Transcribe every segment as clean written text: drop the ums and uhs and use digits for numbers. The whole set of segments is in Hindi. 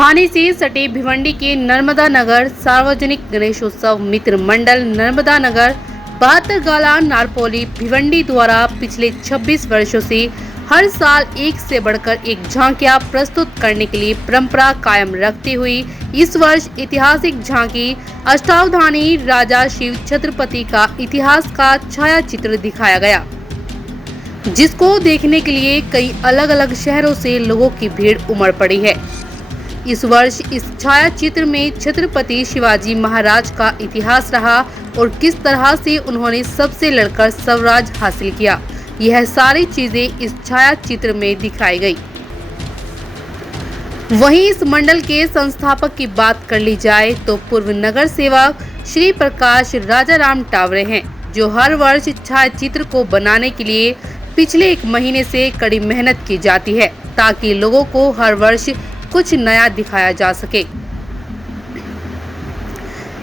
थाने से सटे भिवंडी के नर्मदा नगर सार्वजनिक गणेशोत्सव मित्र मंडल नर्मदा नगर 72 गाला नारपोली भिवंडी द्वारा पिछले 26 वर्षों से हर साल एक से बढ़कर एक झांकियां प्रस्तुत करने के लिए परंपरा कायम रखते हुए इस वर्ष ऐतिहासिक झांकी अष्टावधानी राजा शिव छत्रपति का इतिहास का छायाचित्र दिखाया गया, जिसको देखने के लिए कई अलग अलग शहरों से लोगों की भीड़ उमड़ पड़ी है। इस वर्ष इस छायाचित्र में छत्रपति शिवाजी महाराज का इतिहास रहा और किस तरह से उन्होंने सबसे लड़कर स्वराज हासिल किया, यह सारी चीजें इस छायाचित्र में दिखाई गई। वहीं इस मंडल के संस्थापक की बात कर ली जाए तो पूर्व नगर सेवक श्री प्रकाश राजाराम टावरे हैं, जो हर वर्ष छायाचित्र को बनाने के लिए पिछले 1 महीने से कड़ी मेहनत की जाती है, ताकि लोगों को हर वर्ष कुछ नया दिखाया जा सके।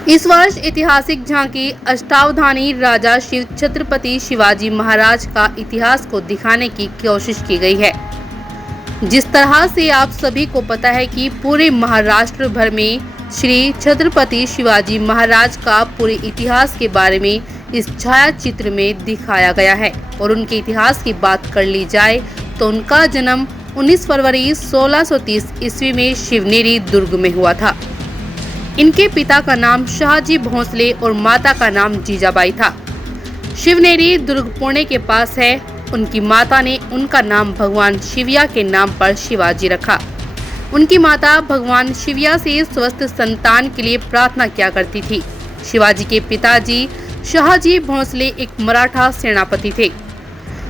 इस वर्ष ऐतिहासिक झांकी अष्टावधानी राजा शिव छत्रपति शिवाजी महाराज का इतिहास को दिखाने की कोशिश की गई है। जिस तरह से आप सभी को पता है कि पूरे महाराष्ट्र भर में श्री छत्रपति शिवाजी महाराज का पूरे इतिहास के बारे में इस छायाचित्र में दिखाया गया है और उनके इतिहास की बात कर ली जाए तो उनका जन्म 19 फरवरी 1630 ईस्वी में शिवनेरी दुर्ग में हुआ था। इनके पिता का नाम शाहजी भोंसले और माता का नाम जीजाबाई था। शिवनेरी दुर्ग पुणे के पास है। उनकी माता ने उनका नाम भगवान शिवया के नाम पर शिवाजी रखा। उनकी माता भगवान शिवया से स्वस्थ संतान के लिए प्रार्थना किया करती थी। शिवाजी के पिताजी शाहजी भोंसले एक मराठा सेनापति थे।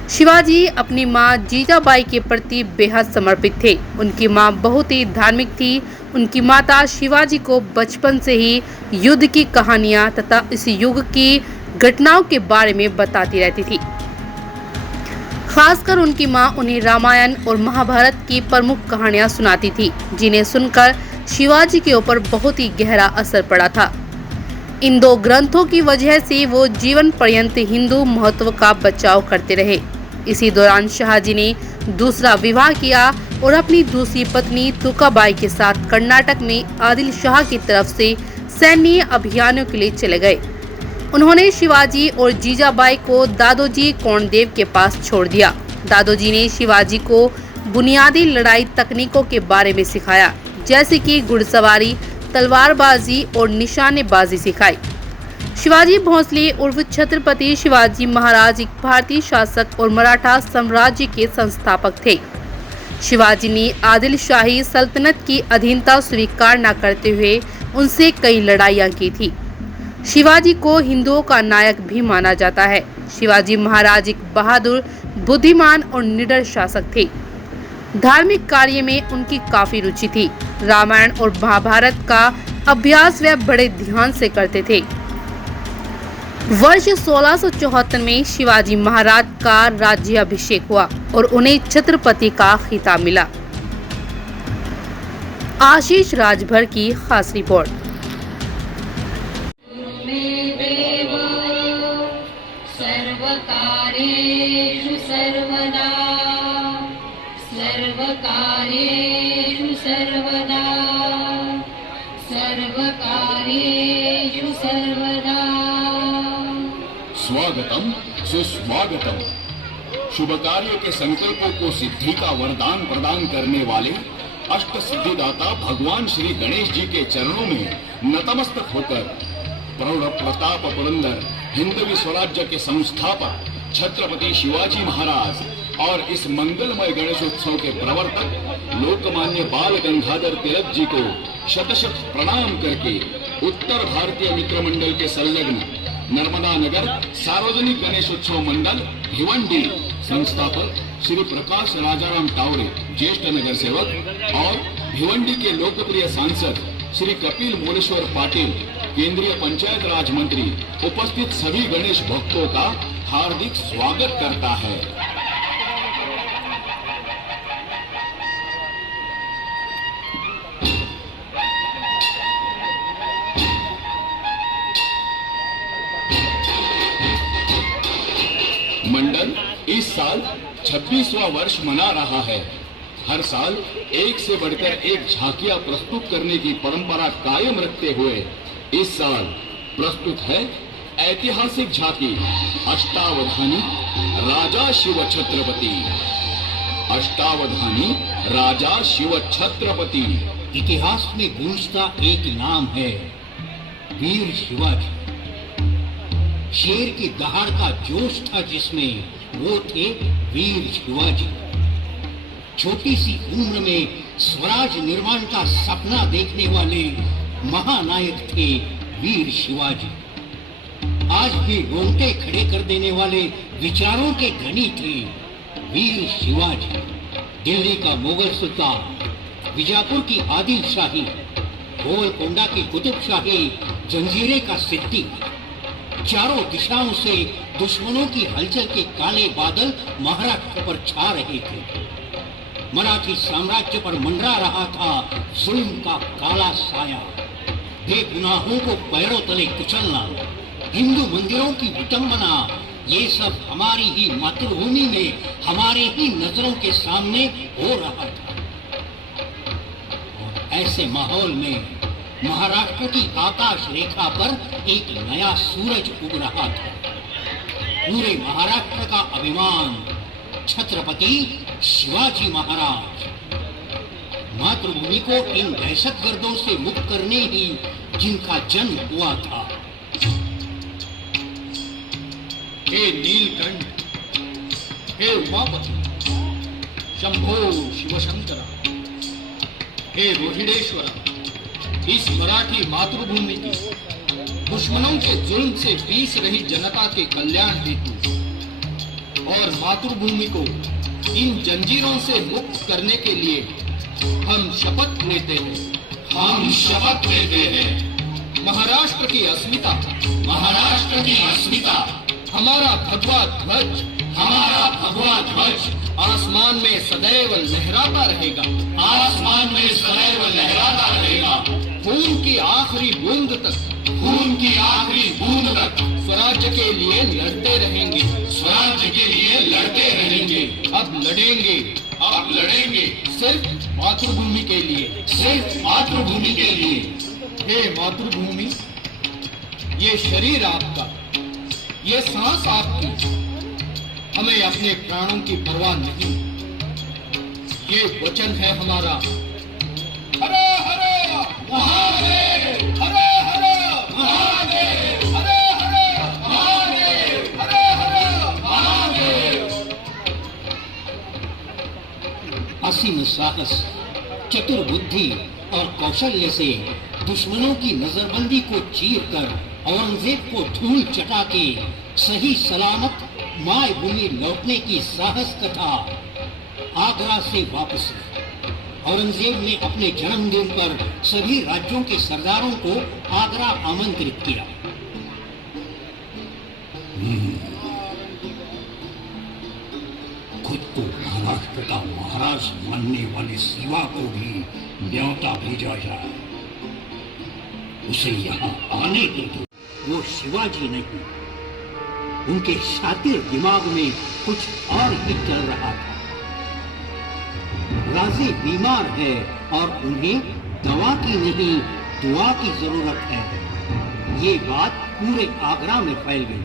शिवाजी अपनी मां जीजाबाई के प्रति बेहद समर्पित थे। उनकी मां बहुत ही धार्मिक थी। उनकी माता शिवाजी को बचपन से ही युद्ध की कहानियां तथा इस युग की घटनाओं के बारे में बताती रहती थी। खासकर उनकी मां उन्हें रामायण और महाभारत की प्रमुख कहानियां सुनाती थी, जिन्हें सुनकर शिवाजी के ऊपर बहुत ही गहरा असर पड़ा था। इन 2 ग्रंथों की वजह से वो जीवन पर्यंत हिंदू महत्व का बचाव करते रहे। इसी दौरान शाहजी ने दूसरा विवाह किया और अपनी दूसरी पत्नी तुकाबाई के साथ कर्नाटक में आदिल शाह की तरफ से सैन्य अभियानों के लिए चले गए। उन्होंने शिवाजी और जीजाबाई को दादोजी कोंडदेव के पास छोड़ दिया। दादोजी ने शिवाजी को बुनियादी लड़ाई तकनीकों के बारे में सिखाया, जैसे कि घुड़सवारी, तलवारबाजी और निशानेबाजी सिखाई। शिवाजी भोंसले उर्फ छत्रपति शिवाजी महाराज एक भारतीय शासक और मराठा साम्राज्य के संस्थापक थे। शिवाजी ने आदिल शाही सल्तनत की अधीनता स्वीकार न करते हुए उनसे कई लड़ाइयां की थी। शिवाजी को हिंदुओं का नायक भी माना जाता है। शिवाजी महाराज एक बहादुर, बुद्धिमान और निडर शासक थे। धार्मिक कार्य में उनकी काफी रुचि थी। रामायण और महाभारत का अभ्यास वे बड़े ध्यान से करते थे। वर्ष 1674 में शिवाजी महाराज का राज्याभिषेक हुआ और उन्हें छत्रपति का खिताब मिला। आशीष राजभर की खास रिपोर्ट। सर्वकार्येषु सर्वदा सर्वकार्येषु सर्वदा सर्वकार्येषु सर्वदा। स्वागतम सुस्वागतम। शुभ कार्य के संकल्पों को सिद्धि का वरदान प्रदान करने वाले अष्ट सिद्धिदाता भगवान श्री गणेश जी के चरणों में नतमस्तक होकर प्रौढ़ प्रताप पुरंदर हिंदवी स्वराज्य के संस्थापक छत्रपति शिवाजी महाराज और इस मंगलमय गणेशोत्सव के प्रवर्तक लोकमान्य बाल गंगाधर तिलक जी को शत शत प्रणाम करके उत्तर भारतीय मित्र मंडल के संलग्न नर्मदा नगर सार्वजनिक गणेशोत्सव मंडल भिवंडी संस्थापक श्री प्रकाश राजाराम टावरे ज्येष्ठ नगर सेवक और भिवंडी के लोकप्रिय सांसद श्री कपिल मोलेश्वर पाटिल केंद्रीय पंचायत राज मंत्री उपस्थित सभी गणेश भक्तों का हार्दिक स्वागत करता है। मंडल इस साल 26वां वर्ष मना रहा है। हर साल एक से बढ़कर एक झांकियां प्रस्तुत करने की परंपरा कायम रखते हुए इस साल प्रस्तुत है ऐतिहासिक झांकी अष्टावधानी राजा शिव छत्रपति। अष्टावधानी राजा शिव छत्रपति। इतिहास में गूंजता एक नाम है, वीर शिवाजी। शेर की दहाड़ का जोश था जिसमें, वो थे वीर शिवाजी। छोटी सी उम्र में स्वराज निर्माण का सपना देखने वाले महानायक थे वीर शिवाजी। आज भी रोंगटे खड़े कर देने वाले विचारों के धनी थे वीर शिवाजी। दिल्ली का मुगल सुल्तान, बीजापुर की आदिल शाही, गोलकोंडा की कुतुब शाही, जंजीरे का सिद्दी, चारों दिशाओं से दुश्मनों की हलचल के काले बादल महाराष्ट्र पर छा रहे थे। मराठी साम्राज्य पर मंडरा रहा था जुल्म का काला साया। बेगुनाहों को पैरों तले कुचलना, हिंदू मंदिरों की विटंबना, ये सब हमारी ही मातृभूमि में हमारे ही नजरों के सामने हो रहा था। और ऐसे माहौल में महाराष्ट्र की आकाश रेखा पर एक नया सूरज उग रहा था। पूरे महाराष्ट्र का अभिमान छत्रपति शिवाजी महाराज। मातृभूमि को इन दहशतगर्दों से मुक्त करने ही जिनका जन्म हुआ था। हे नीलकंठ, हे उमापति, शंभो शिवशंकरा, हे रोहिडेश्वरा, इस मराठी मातृभूमि की दुश्मनों के जुल्म से पीस रही जनता के कल्याण हेतु और मातृभूमि को इन जंजीरों से मुक्त करने के लिए हम शपथ लेते हैं। हम शपथ लेते हैं। महाराष्ट्र की अस्मिता, महाराष्ट्र की अस्मिता, हमारा भगवा ध्वज, हमारा भगवा ध्वज आसमान में सदैव लहराता रहेगा। आसमान में सदैव लहराता रहेगा। खून की आखिरी बूंद तक, खून की आखिरी बूंद तक स्वराज्य के लिए लड़ते रहेंगे। स्वराज्य के लिए लड़ते रहेंगे। अब लड़ेंगे, अब लड़ेंगे सिर्फ मातृभूमि के लिए, सिर्फ मातृभूमि के लिए। हे मातृभूमि, ये शरीर आपका, ये सांस आपकी, हमें अपने प्राणों की परवाह नहीं। ये वचन है हमारा। हरे हरे महादेव, हरे हरे महादेव, हरे हरे महादेव, हरे हरे महादेव। असीम साहस, चतुर बुद्धि और कौशल्य से दुश्मनों की नजरबंदी को चीरकर औरंगजेब को धूल चटा के सही सलामत मायभूमि लौटने की साहस कथा। आगरा से वापसी। औरंगजेब ने अपने जन्मदिन पर सभी राज्यों के सरदारों को आगरा आमंत्रित किया। खुद को महाराष्ट्र का महाराज मानने वाले शिवा को भी न्योता भेजा जाए। उसे यहाँ आने के दो। वो शिवाजी नहीं, उनके शातिर दिमाग में कुछ और ही चल रहा था। राजे बीमार है और उन्हें दवा की नहीं दुआ की जरूरत है। ये बात पूरे आगरा में फैल गई।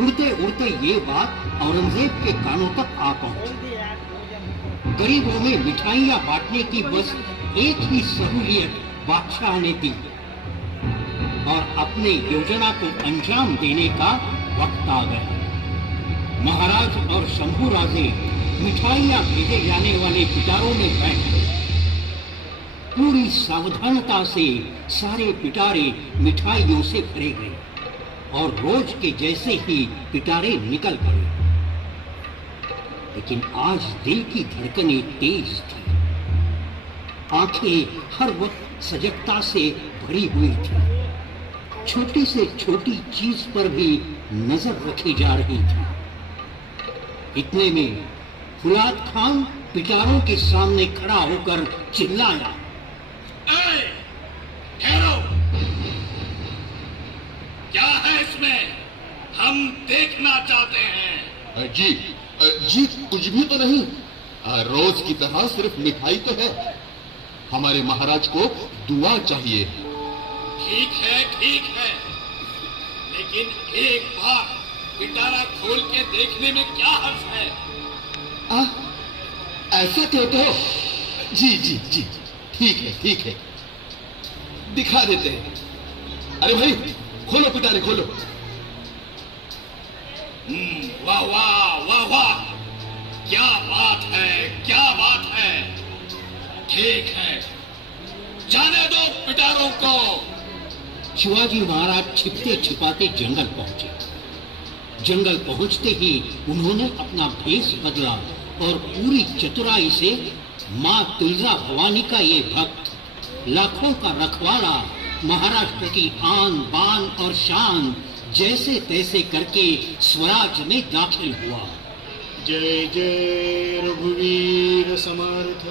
उड़ते उड़ते ये बात औरंगजेब के कानों तक आ पहुंची। गरीबों में मिठाइयां बांटने की बस एक ही सहूलियत बादशाह ने दी और अपने योजना को अंजाम देने का वक्त आ गया। महाराज और शंभू राजे मिठाइयां भेजे जाने वाले पिटारों में बैठ गए। पूरी सावधानता से सारे पिटारे मिठाइयों से भरे गए और रोज के जैसे ही पिटारे निकल पड़े। लेकिन आज दिल की धड़कनें तेज थी, आंखें हर वक्त सजगता से भरी हुई थी। छोटी से छोटी चीज पर भी नजर रखी जा रही थी। इतने में फुलाद खान पिटारों के सामने खड़ा होकर चिल्लाया, ठहरो, क्या है इसमें? हम देखना चाहते हैं। जी कुछ भी तो नहीं। रोज की तरह सिर्फ मिठाई तो है, हमारे महाराज को दुआ चाहिए। ठीक है, लेकिन एक बार पिटारा खोल के देखने में क्या हर्ज है? ऐसा कहते हो? जी, ठीक है, दिखा देते हैं। अरे भाई, खोलो पिटारे, खोलो। वाह, क्या बात है। ठीक है, जाने दो पिटारों को। शिवाजी महाराज छिपते छिपाते जंगल पहुंचे। जंगल पहुंचते ही उन्होंने अपना भेष बदला और पूरी चतुराई से मां तुलजा भवानी का ये भक्त, लाखों का रखवाला, महाराष्ट्र की आन बान और शान जैसे तैसे करके स्वराज में दाखिल हुआ। जय जय रघुवीर समर्थ,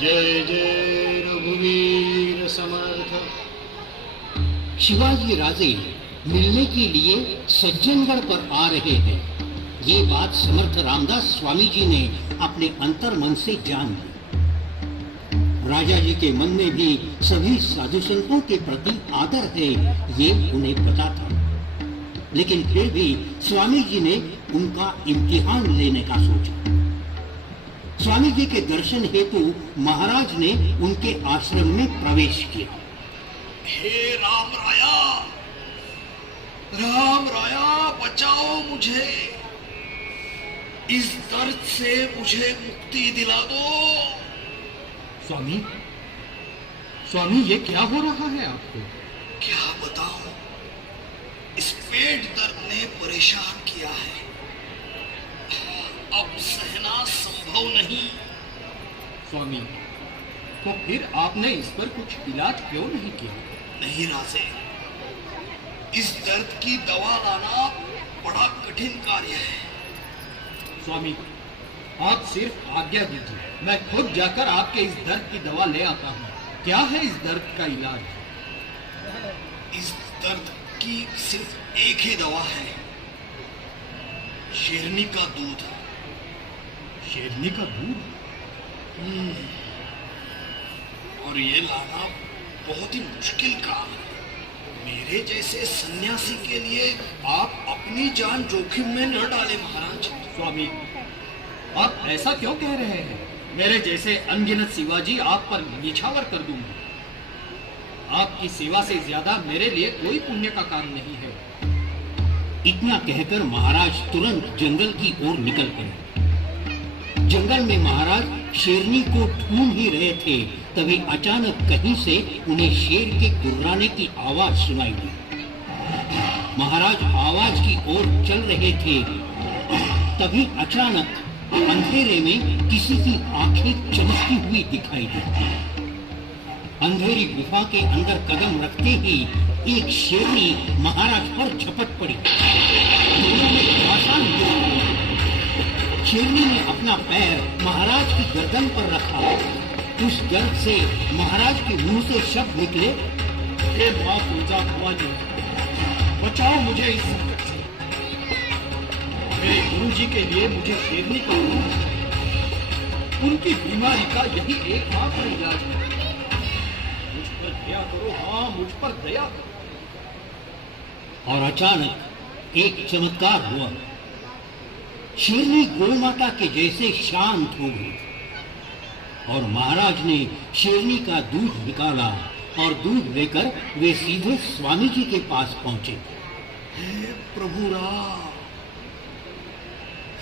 जय जय रघुवीर समर्थ। शिवाजी राजे मिलने के लिए सज्जनगढ़ पर आ रहे हैं। ये बात समर्थ रामदास स्वामी जी ने अपने अंतर मन से जान ली। राजा जी के मन में भी सभी साधु संतों के प्रति आदर है, ये उन्हें पता था, लेकिन फिर भी स्वामी जी ने उनका इम्तिहान लेने का सोचा। स्वामी जी के दर्शन हेतु महाराज ने उनके आश्रम में प्रवेश किया। हे राम राया, बचाओ मुझे, इस दर्द से मुझे मुक्ति दिला दो। स्वामी, ये क्या हो रहा है आपको? क्या बताऊं, इस पेट दर्द ने परेशान किया है, अब सहना संभव नहीं। स्वामी, तो फिर आपने इस पर कुछ इलाज क्यों नहीं किया? नहीं राजे, इस दर्द की दवा लाना बड़ा कठिन कार्य है। स्वामी, आप सिर्फ आज्ञा दीजिए, मैं खुद जाकर आपके इस दर्द की दवा ले आता हूँ। क्या है इस दर्द का इलाज? इस दर्द की सिर्फ एक ही दवा है, शेरनी का दूध। शेरनी का दूध? और ये लाना बहुत ही मुश्किल काम है। मेरे जैसे सन्यासी के लिए आप अपनी जान जोखिम में न डालें महाराज। स्वामी, आप ऐसा क्यों कह रहे हैं? मेरे जैसे अनगिनत शिवाजी आप पर निछावर कर दूंगा। आपकी सेवा से ज्यादा मेरे लिए कोई पुण्य का काम नहीं है। इतना कहकर महाराज तुरंत जंगल की ओर निकल पड़े। जंगल में महाराज शेरनी को ढूंढ ही रहे थे, तभी अचानक कहीं से उन्हें शेर के गुर्राने की आवाज सुनाई दी। महाराज आवाज की ओर चल रहे थे, तभी अचानक अंधेरे में किसी की आंखें चमकती हुई दिखाई दी। अंधेरी गुफा के अंदर कदम रखते ही एक शेरनी महाराज पर झपट पड़ी। दोनों में घमासान हुआ। शेरनी ने अपना पैर महाराज की गर्दन पर रखा। उस दर्द से महाराज के मुंह से शब्द निकले, हे मां तुलजा भवानी, बचाओ मुझे इस संकट से। मेरे गुरु जी के लिए मुझे शेरनी का उनकी बीमारी का यही एकमात्र इलाज है। मुझ पर दया करो, हाँ मुझ पर दया करो। और अचानक एक चमत्कार हुआ। शेरनी गौ माता के जैसे शांत हो गई और महाराज ने शेरनी का दूध निकाला और दूध लेकर वे सीधे स्वामी जी के पास पहुंचे। हे प्रभु राम,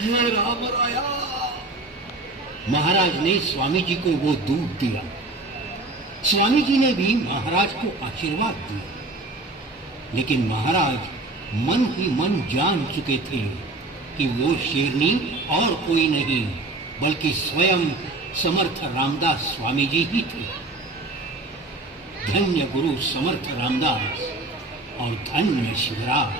हे राम राया। महाराज ने स्वामी जी को वो दूध दिया। स्वामी जी ने भी महाराज को आशीर्वाद दिया, लेकिन महाराज मन ही मन जान चुके थे कि वो शेरनी और कोई नहीं बल्कि स्वयं समर्थ रामदास स्वामी जी ही थे। धन्य गुरु समर्थ रामदास और धन्य शिवराज।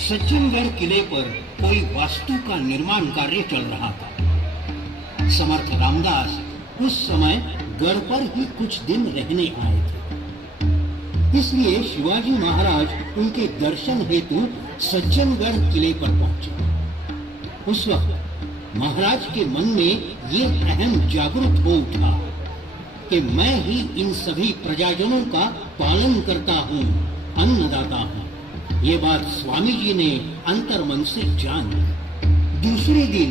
सज्जनगढ़ किले पर कोई वास्तु का निर्माण कार्य चल रहा था। समर्थ रामदास उस समय गढ़ पर ही कुछ दिन रहने आए थे, इसलिए शिवाजी महाराज उनके दर्शन हेतु सज्जनगढ़ किले पर पहुंचे। उस वक्त महाराज के मन में ये अहम जागरूक हो उठा कि मैं ही इन सभी प्रजाजनों का पालन करता हूँ, अन्नदाता हूँ। ये बात स्वामी जी ने अंतर्मन से जान ली। दूसरे दिन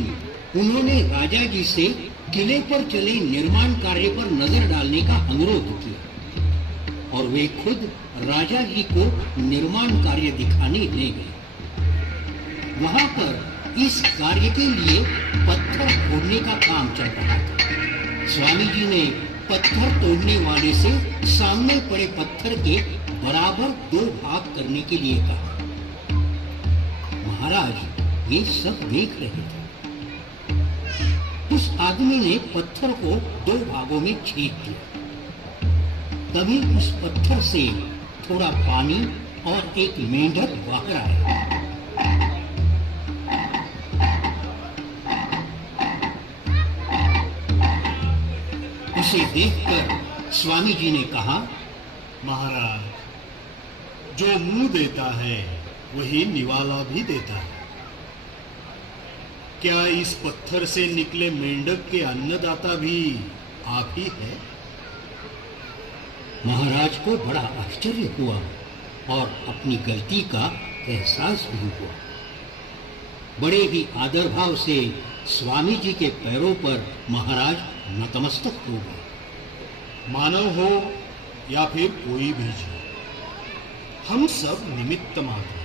उन्होंने राजा जी से किले पर चले निर्माण कार्य पर नजर डालने का अनुरोध किया और वे खुद राजा जी को निर्माण कार्य दिखाने ले गए। वहां पर इस कार्य के लिए पत्थर फोड़ने का काम चल रहा था। स्वामी जी ने पत्थर तोड़ने वाले से सामने पड़े पत्थर के बराबर 2 भाग करने के लिए कहा। महाराज ये सब देख रहे थे। उस आदमी ने पत्थर को 2 भागों में छेद दिया। तभी उस पत्थर से थोड़ा पानी और एक मेंढक बाहर आया। उसे देखकर स्वामी जी ने कहा, महाराज, जो मुंह देता है वही निवाला भी देता है। क्या इस पत्थर से निकले मेंढक के अन्नदाता भी आप ही है? महाराज को बड़ा आश्चर्य हुआ और अपनी गलती का एहसास भी हुआ। बड़े ही आदर भाव से स्वामी जी के पैरों पर महाराज नतमस्तक हो गए। मानव हो या फिर कोई भी जीव, हम सब निमित्त मात्र हैं।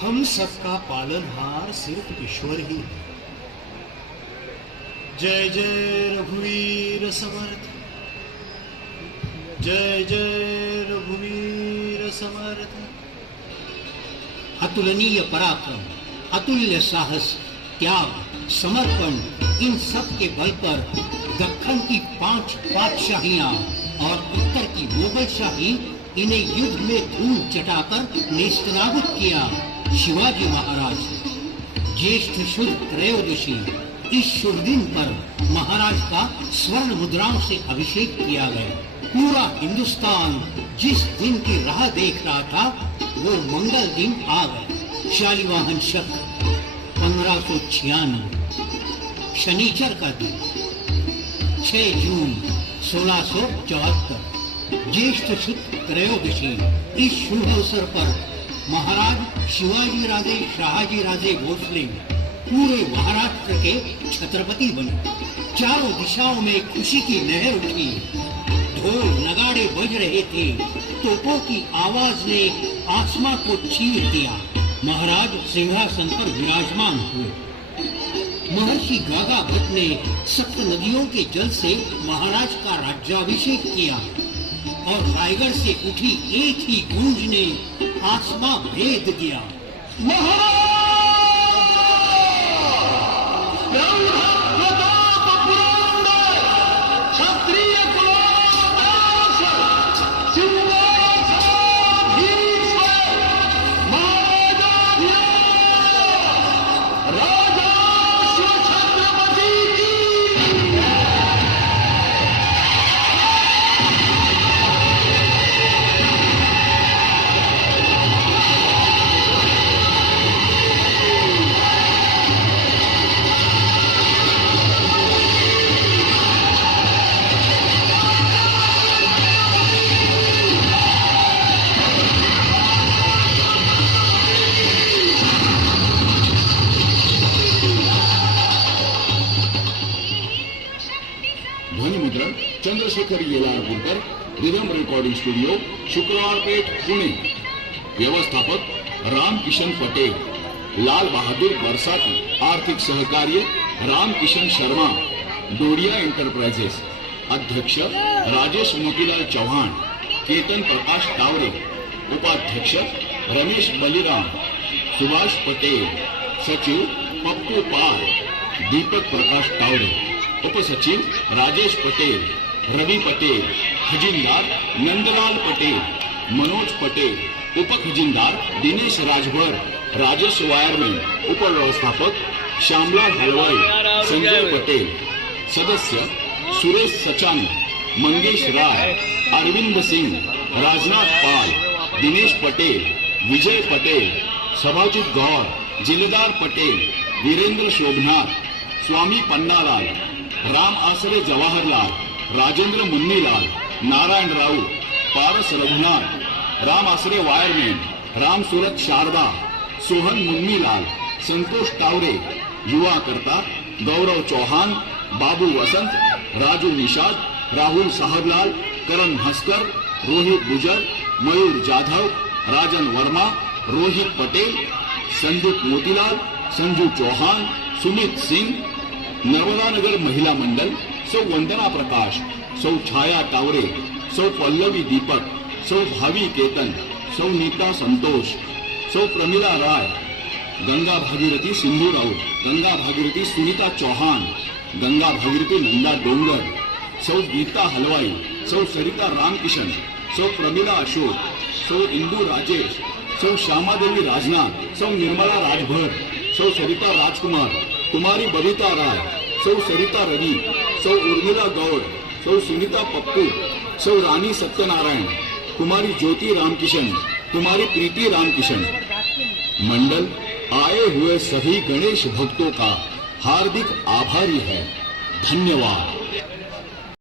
हम सबका पालनहार सिर्फ ईश्वर ही है। जय जय रघुवीर समर्थ, जय जय रघुवीर समर्थ। अतुलनीय पराक्रम, अतुल्य साहस, त्याग, समर्पण, इन सब के बल पर दक्खन की 5 पातशाहियां और उत्तर की मुगल शाही इन्हें युद्ध में धूल चटाकर नेस्तनाबूद किया। शिवाजी महाराज ज्येष्ठ शुद्ध त्रयोदशी इस शुभ दिन पर महाराज का स्वर्ण मुद्राओं से अभिषेक किया गया। पूरा हिंदुस्तान जिस दिन की राह देख रहा था वो मंगल दिन आ गया। शालिवाहन शक 1596 शनिचर का दिन 6 जून 1674 ज्येष्ठ शुक्ल त्रयोदशी। इस शुभ अवसर पर महाराज शिवाजी राजे शाहजी राजे भोसले पूरे महाराष्ट्र के छत्रपति बने। चारों दिशाओं में खुशी की लहर उठी। ढोल नगाड़े बज रहे थे। तोपों की आवाज ने आसमां को चीर दिया। महाराज सिंहासन पर विराजमान हुए। महर्षि गागा भट्ट ने सप्त नदियों के जल से महाराज का राज्याभिषेक किया और रायगढ़ से उठी एक ही गूंज ने आसमां भेद दिया। चंद्रशेखर येलारपूरकर, रिदम रिकॉर्डिंग स्टूडियो, शुक्रवार पेठ, पुणे। व्यवस्थापक रामकिशन पटेल, लाल बहादुर बरसाती। आर्थिक सहकार्य रामकिशन शर्मा, डोरिया एंटरप्राइजेस। अध्यक्ष राजेश मोतीलाल चौहान, केतन प्रकाश तावरे। उपाध्यक्ष रमेश बलिराम, सुभाष पटेल। सचिव पप्पू पाल, दीपक प्रकाश तावरे। उपसचिव राजेश पटेल, रवि पटेल। खजिनदार नंदलाल पटेल, मनोज पटेल। उप खजिनदार दिनेश राजभर, राजस्व वायरमैन। उप व्यवस्थापक श्यामलाल हलवाई, संजय पटेल। सदस्य सुरेश सचानी, मंगेश राय, अरविंद सिंह, राजनाथ पाल, दिनेश पटेल, विजय पटेल, सभाजित गौर, जिलेदार पटेल, वीरेंद्र शोभनाथ, स्वामी पन्नालाल, राम आसरे जवाहरलाल, राजेंद्र मुन्नीलाल, नारायण राऊत, पारस रघुनाथ, राम आसरे वायरमैन, राम सूरत शारदा, सोहन मुन्नीलाल, संतोष टावरे, युवा करता गौरव चौहान, बाबू वसंत, राजू निषाद, राहुल साहबलाल, करण हस्कर, रोहित गुजर, मयूर जाधव, राजन वर्मा, रोहित पटेल, संदीप मोतीलाल, संजू चौहान, सुमित सिंह, नर्मदा नगर महिला मंडल, सौ वंदना प्रकाश, सौ छाया टावरे, सौ पल्लवी दीपक, सौ भावी केतन, सौ नीता संतोष, सौ प्रमिला राय, गंगा भागीरथी सिंधू राउत, गंगा भागीरथी सुनीता चौहान, गंगा भागीरथी नंदा डोंगर, सौ गीता हलवाई, सौ सरिता रामकिशन, सौ प्रमिला अशोक, सौ इंदू राजेश, सौ श्यामादेवी राजनाथ, सौ निर्मला राजभर, सौ सरिता राजकुमार, कुमारी बबीता राय, सौ सरिता रवि, सौ उर्मिला गौड़, सौ सुनीता पप्पू, सौ रानी सत्यनारायण, कुमारी ज्योति रामकिशन, कुमारी प्रीति रामकिशन। मंडल आए हुए सभी गणेश भक्तों का हार्दिक आभारी है। धन्यवाद।